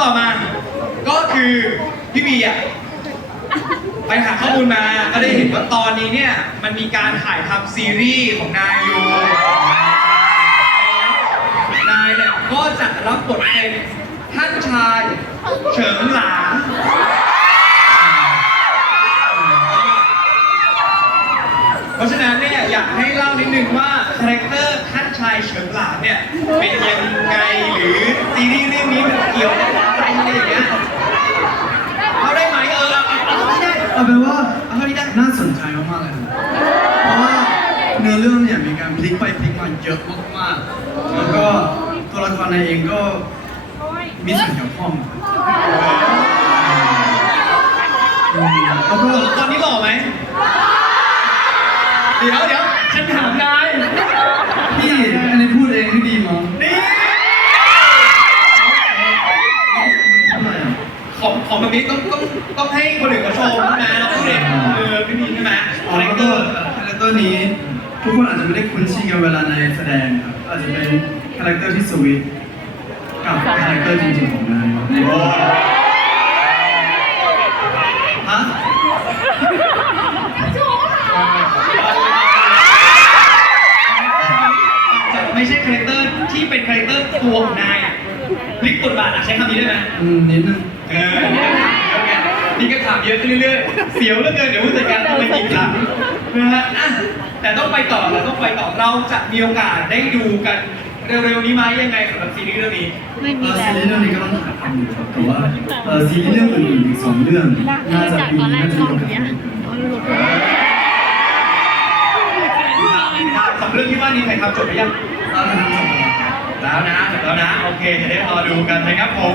ต่อมา ก็คือพี่บีอะไปหาข้อมูลมาก็ได้เห็นว่าตอนนี้เนี่ยมันมีการถ่ายทำซีรีส์ของนายอยู่นายเนี่ยก็จะรับบทเป็นท่านชายเฉิงหลางเพราะฉะนั้นเนี่ยอยากให้เล่านิดนึงว่าคาแรคเตอร์ท่านชายเฉิงหลางเนี่ยเป็นยังไงหรือซีรีส์เรื่องนี้มันเกี่ยวกับอะไรอะไรอย่างเงี้ยเอาได้ไหมเออเอาเอา เอาเป็นว่าเอาเท่าที่ได้น่าสนใจมากๆเลยครับเพราะว่าเนื้อเรื่องเนี่ยมีการพลิกไปพลิกมาเยอะมากๆแล้วก็ตัวละครในเองก็มีส่วนเกี่ยวข้องแล้วก็ตอนนี้หล่อไหมเดี๋ยวเดี๋ยวฉันถามนาย พี่อันนี้พูดเองที่ดีมั้ง นี่ ทำไมอะ ของของแบบนี้ต้องต้องต้องให้คนอื่นเขาชมนะเราพูดเองเออไม่มีใช่ไหมอ๋อคาแรแล้ควเตก็อร์คาแรคเตอร์นี้ ทุกคนอาจจะไม่ได้คุ้นชินกันเวลาในแสดงครับอาจจะเป็นคาแรคเตอร์ที่สวิตช์กับคาแรคเตอร์จริงๆของนายในบทฮะจะไม่ใช่คาแรคเตอร์ที่เป็นคาแรคเตอร์ตัวของนายอะ พลิกบทบาทอะใช้คำนี้ได้ไหมอืมนิดนึงเออนี่ก็ถามเยอะขึ้นเรื่อยๆ เสียวเหลือเกินเดี๋ยวผู้จัดการต้องไปยิงหลังนะฮะอะแต่ต้องไปต่อเราต้องไปต่อเราจะมีโอกาสได้ดูกันเร็วๆนี้ไหมยังไงสำหรับซีรีส์เรื่องนี้ ไม่เอมีอแล้ซีวรีส์เรื่องนี้ก็ต้องถ่ายทำอยู่ครับแต่ว่าเออซีรีส์เรื่องอื่นๆอีกสองเรื่องน่าจะจากปีตอนแรนี้กน่าจะกมีล่องโอกาสเนี้ยสองเรื่องที่ว่านี้ใครทำจบไปยังน่าจะทำจบแล้วแล้วนะจบ แล้วนะ โอเค จะได้รอดูกันนะครับผม